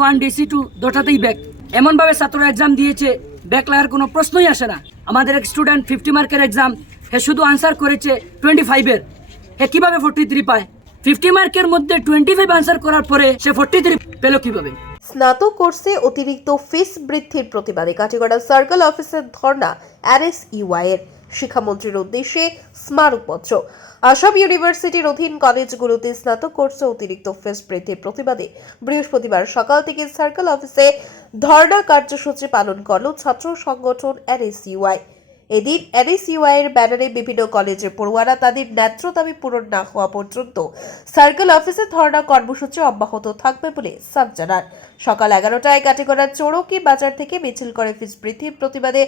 DC1 DC2 দুটাতেই back. এমনভাবে ছাত্ররা exam দিয়েছে ব্যাক লাগার কোনো প্রশ্নই আসে না। আমাদের এক স্টুডেন্ট 50 মার্কের এক্সাম, হে শুধু আনসার করেছে 25-এর, হে কিভাবে 43 পায়? 50 মার্কের মধ্যে 25 আনসার করার পরে সে 43 পেল কিভাবে? স্নাতক কোর্সে অতিরিক্ত ফিস বৃদ্ধির প্রতিবাদে কাটিগড়া সার্কেল অফিসের ধর্ণা RSUI এর। শিক্ষামন্ত্রীর উদ্দেশ্যে স্মারকপত্র। আসাম ইউনিভার্সিটির অধীন কলেজগুলোতে স্নাতক কোর্সে অতিরিক্ত ফিস বৃদ্ধির প্রতিবাদে বৃহস্পতিবার সকাল থেকে সার্কেল অফিসে ধর্ণা কার্যসূচি পালন করল ছাত্র সংগঠন RSUI। এদিন RSUI এর ব্যানারে বিভিন্ন কলেজের পড়ুয়ারা তাদের ন্যায্য দাবি পূরণ না হওয়া পর্যন্ত সার্কেল অফিসে ধর্ণা কর্মসূচি অব্যাহত থাকবে বলে সাফ জানান। সকাল 11টায় কাটিগড়ার চৌরকি বাজার থেকে মিছিল করে ফিস বৃদ্ধির প্রতিবাদে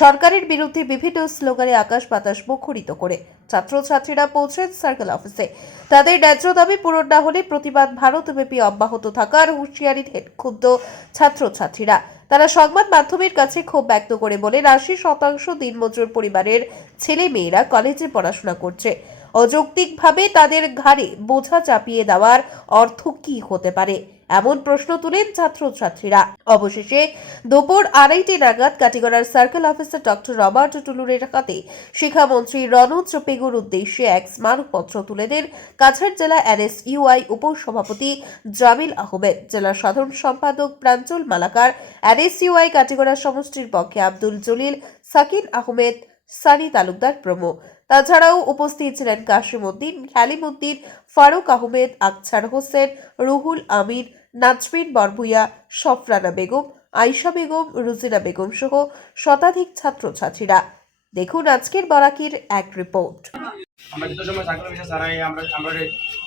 সরকারের বিরুদ্ধে বিভিন্ন স্লোগানে আকাশ বাতাস মুখরিত করে ছাত্রছাত্রীরা পৌঁছেন সার্কেল অফিসে। তাদের ন্যায্য দাবি পূরণ না হলে প্রতিবাদ ভারতব্যাপী অব্যাহত থাকার হুঁশিয়ারি দেন ক্ষুব্ধ ছাত্রছাত্রীরা। তারা সংবাদ মাধ্যমের কাছে ক্ষোভ ব্যক্ত করে বলেন, 80% দিনমজুর পরিবারের ছেলে মেয়েরা কলেজে পড়াশোনা করছে। অযৌক্তিকভাবে তাদের ঘাড়ে বোঝা চাপিয়ে দেওয়ার অর্থ কি হতে পারে, এমন প্রশ্ন তুলেন ছাত্রছাত্রীরা। অবশেষে দুপুর 2:30 নাগাদ কাটিগড়ার সার্কেল অফিসার ডক্টর রবার্ট টুলুরের হাতে শিক্ষামন্ত্রী রনোজ পেগুর উদ্দেশ্যে এক স্মারকপত্র তুলে দেন কাছাড় জেলা RSUI উপসভাপতি জামিল আহমেদ, জেলা সাধারণ সম্পাদক প্রাঞ্জল মালাকার, RSUI কাটিগড়া সমষ্টির পক্ষে আব্দুল জলিল, সাকিন আহমেদ, সানি তালুকদার প্রমুখ। তাছাড়াও উপস্থিত ছিলেন কাশিম উদ্দিন, খালিম উদ্দিন, ফারুক আহমেদ, আকছার হোসেন, রুহুল আমিন, নাজমিন বরভুইয়া, সফরানা বেগম, আয়শা বেগম, রুজিনা বেগম সহ শতাধিক ছাত্রছাত্রীরা। দেখুন আজকের বরাকির এক রিপোর্ট। আমরা যত সময় সার্কেল অফিসে সারাই আমরা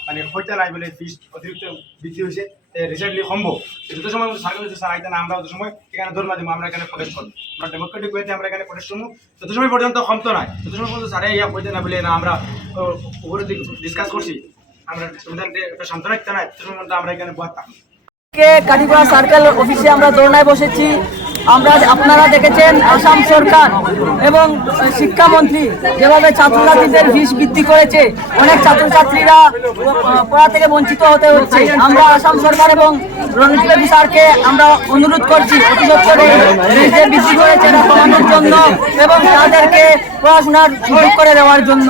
মানে হইতে নাই বলে ফিস অতিরিক্ত বৃদ্ধি হয়েছে রিসেন্টলি সম্ভব যত সময় সার্কেল অফিসে সারাইতে না আমরা অত সময় এখানে ধর্মা দিব, আমরা এখানে প্রটেস্ট করবো, আমরা ডেমোক্রেটিক ওয়েতে আমরা এখানে প্রটেস্ট করবো। যত সময় পর্যন্ত ক্ষমতা নাই তত সময় পর্যন্ত সারাই ইয়া হইতে না বলে না আমরা উপরে ডিসকাস করছি, আমরা স্টুডেন্টকে একটা শান্ত রাখতে নাই তত সময় পর্যন্ত আমরা এখানে বসতাম। কাটিগড়া সার্কেল অফিসে আমরা ধর্নায় বসেছি। আপনারা দেখেছেন আসাম সরকার এবং শিক্ষামন্ত্রী যেভাবে ছাত্রছাত্রীদের ফিস বৃদ্ধি করেছে, অনেক ছাত্রছাত্রীরা পড়া থেকে বঞ্চিত হতে হচ্ছে। আমরা আসাম সরকার এবং রনোজ পেগু স্যারকে আমরা অনুরোধ করছি অতিসত্বরে ফিস যে বৃদ্ধি করেছে তা কমানোর জন্য এবং তাদেরকে পড়াশোনার সুযোগ করে দেওয়ার জন্য।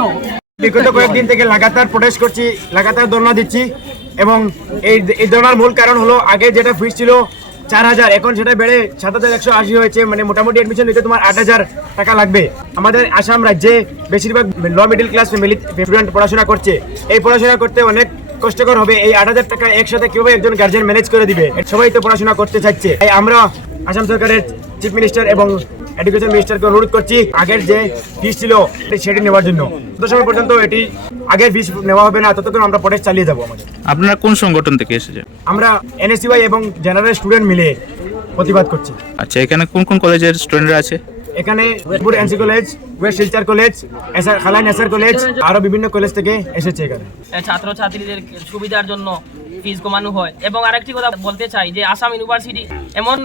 বিগত কয়েকদিন থেকে লাগাতার প্রটেস্ট করছি, লাগাতার ধর্ণা দিচ্ছি এবং এই ধর্ণার মূল কারণ হলো আগে যেটা ফিস ছিল 4000, এখন সেটা বেড়ে 7180 হয়েছে। মানে মোটামুটি অ্যাডমিশন নিতে তোমার 8000 টাকা লাগবে। আমাদের আসাম রাজ্যে বেশিরভাগ ল মিডল ক্লাস ফ্যামিলি স্টুডেন্ট পড়াশোনা করছে। এই পড়াশোনা করতে অনেক কষ্টকর হবে। এই 8000 টাকা একসাথে কিভাবে একজন গার্জেন ম্যানেজ করে দিবে? সবাই তো পড়াশোনা করতে চাইছে। তাই আমরা আসাম সরকারের চিফ মিনিস্টার এবং এডুকেশন মিনিস্টারকে অনুরোধ করছি আগের যে ফিস ছিল সেটি নেওয়ার জন্য। তত সময় পর্যন্ত এটি আগের ফিস নেওয়া হবে না, ততক্ষণ আমরা প্রটেস্ট চালিয়ে যাবো। আমাদের আপনারা কোন সংগঠন থেকে এসেছেন? আমরা NSUI এবং জেনারেল স্টুডেন্ট মিলে প্রতিবাদ করছি। আচ্ছা, এখানে কোন কোন কলেজের স্টুডেন্টরা আছে? এখানে NC college, west Silchar college, Kalain SR college, আরো বিভিন্ন কলেজ থেকে এসেছে। এখানে ছাত্রছাত্রীদের সুবিধার জন্য ফিস কমানো হয়। এবং আরেকটি কথা বলতে চাই যে আসাম ইউনিভার্সিটি এমন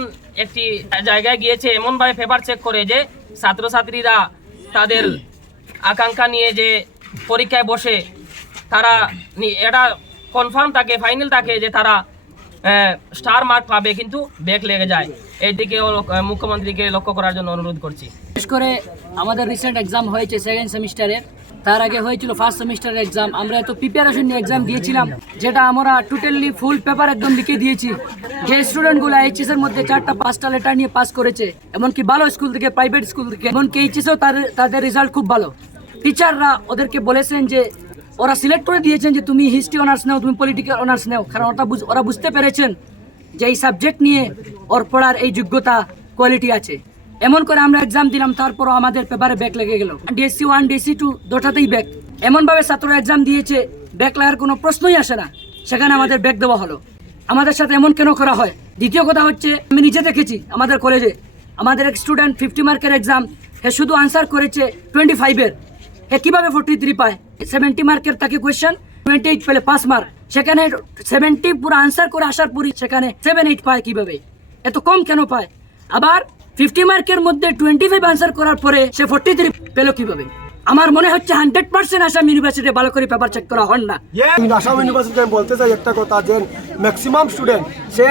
একটি জায়গায় গিয়েছে, এমনভাবে পেপার চেক করে যে ছাত্রছাত্রীরা তাদের আকাঙ্ক্ষা নিয়ে যে পরীক্ষায় বসে তারা এটা কনফার্ম থাকে, ফাইনাল থাকে যে তারা স্টার মার্ক পাবে, কিন্তু ব্যাক লেগে যায়। এই দিকে মুখ্যমন্ত্রীকে লক্ষ্য করার জন্য অনুরোধ করছি। বিশেষ করে আমাদের রিসেন্ট এক্সাম হয়েছে সেকেন্ড সেমিস্টারের, তার আগে হয়েছিল ফার্স্ট সেমিস্টারের এক্সাম। আমরা এত প্রিপারেশন নিয়ে এক্সাম দিয়েছিলাম যেটা আমরা টোটালি ফুল পেপার একদম লিখে দিয়েছি। যে স্টুডেন্টগুলো HS এর মধ্যে 4টা-5টা লেটার নিয়ে পাস করেছে, এমনকি ভালো স্কুল থেকে, প্রাইভেট স্কুল থেকে, এমনকি HSও তাদের রেজাল্ট খুব ভালো। টিচাররা ওদেরকে বলেছেন যে ওরা সিলেক্ট করে দিয়েছেন যে তুমি হিস্ট্রি অনার্স নাও, তুমি পলিটিক্যাল অনার্স নাও, কারণ ওরা বুঝতে পেরেছেন যে এই সাবজেক্ট নিয়ে ওর পড়ার এই যোগ্যতা, কোয়ালিটি আছে। এমন করে আমরা এক্সাম দিলাম, তারপরও আমাদের পেপারে ব্যাক লেগে গেল। DC1 DC2 দুটাতেই back. এমনভাবে ছাত্ররা এক্সাম দিয়েছে ব্যাক লাগার কোনো প্রশ্নই আসে না, সেখানে আমাদের ব্যাক দেওয়া হলো। আমাদের সাথে এমন কেন করা হয়? দ্বিতীয় কথা হচ্ছে, আমি নিজে দেখেছি আমাদের কলেজে আমাদের এক স্টুডেন্ট 50 মার্কের এক্সাম, হে শুধু আনসার করেছে 25-এর, হে কিভাবে 43 পায়? 70 মার্কের তাকে কোয়েশ্চেন, 28 পেলে 5 মার্ক, সেখানে 70 পুরো আনসার করে আসার পরই সেখানে 7-8 পায় কিভাবে? এত কম কেন পায়? আবার 50 মার্কের মধ্যে 25 আনসার করার পরে সে 43 পেল কিভাবে? আমার মনে হচ্ছে 100% আসাম ইউনিভার্সিটি ভালো করে পেপার চেক করা হন না। আসাম ইউনিভার্সিটি আমি বলতে চাই একটা কথা, যে ম্যাক্সিমাম স্টুডেন্ট সে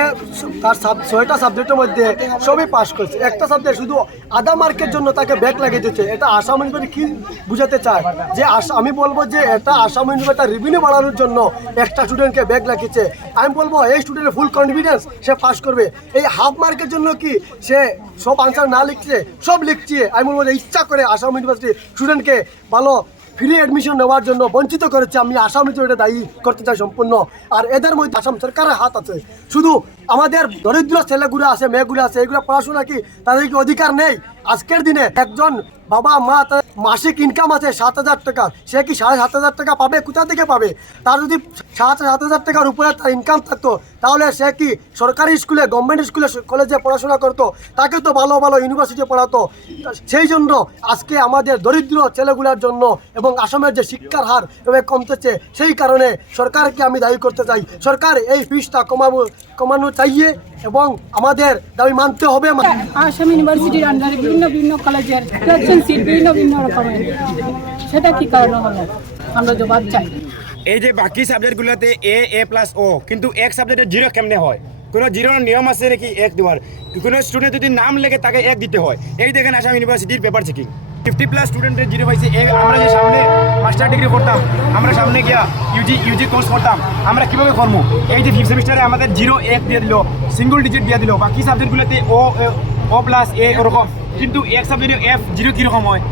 তার 6টা সাবজেক্টের মধ্যে সবই পাস করছে, একটা সাবজেক্ট শুধু আধা মার্কের জন্য তাকে ব্যাক লাগিয়ে দিচ্ছে। এটা আসাম ইউনিভার্সিটি কি বুঝাতে চায় যে আমি বলবো যে এটা আসাম ইউনিভার্সিটি রেভিনিউ বাড়ানোর জন্য একটা স্টুডেন্টকে ব্যাক লাগিয়েছে। আমি বলবো এই স্টুডেন্টের ফুল কনফিডেন্স সে পাস করবে। এই হাফ মার্কের জন্য কি সে সব আনসার না লিখছে, সব লিখছে। আমি বলবো যে ইচ্ছা করে আসাম ইউনিভার্সিটি স্টুডেন্টকে ভালো ফ্রি অ্যাডমিশন নেওয়ার জন্য বঞ্চিত করেছে। আমি আসাম ইউনিভার্সিটি দায়ী করতে চাই সম্পূর্ণ। আর এদের মধ্যে আসাম সরকারের হাত আছে। শুধু আমাদের দরিদ্র ছেলেগুলো আছে, মেয়েগুলো আছে, এগুলো পড়াশোনা কি তাদের কি অধিকার নেই? আজকের দিনে একজন বাবা মা তার মাসিক ইনকাম আছে 7,000 টাকা, সে কি 7,500 টাকা পাবে? কোথা থেকে পাবে? তার যদি 7,000 টাকার উপরে তার ইনকাম থাকতো তাহলে সে কি সরকারি স্কুলে, গভর্নমেন্ট স্কুলে, কলেজে পড়াশোনা করতো, তাকে তো ভালো ভালো ইউনিভার্সিটি পড়াতো। সেই জন্য আজকে আমাদের দরিদ্র ছেলেগুলোর জন্য এবং আসামের যে শিক্ষার হার এভাবে কমতেছে, সেই কারণে সরকারকে আমি দায়ী করতে চাই। সরকার এই ফিসটা কমানো চাইয়ে এবং আমাদের দাবি মানতে হবে। আসাম ইউনিভার্সিটির আন্ডারে বিভিন্ন কলেজের সিলেকশন সিট বিভিন্ন রকমের, সেটা কি কারণে হলো? আমরা জবাব চাই। এই যে বাকি সাবজেক্টগুলোতে A+O, কিন্তু এক সাবজেক্টে 0 কেমনে হয়? কোনো 0 নিয়ম আছে নাকি 1 দেওয়ার? কোনো স্টুডেন্ট যদি নাম লেগে তাকে 1 দিতে হয়। এই দেখেন আসাম ইউনিভার্সিটির পেপার চেকিং 50+ স্টুডেন্টের 0 পাইছে। আমরা যে সামনে মাস্টার ডিগ্রি করতাম, আমরা সামনে গিয়া ইউজি কোর্স করতাম, আমরা কীভাবে করবো? এই যে 5th সেমিস্টারে আমাদের 0, 1 দিয়ে দিল, সিঙ্গল ডিজিট দিয়ে দিল। বাকি সাবজেক্টগুলোতে O+A ওরকম, কিন্তু এক সাবজেক্টে F0 কীরকম হয়?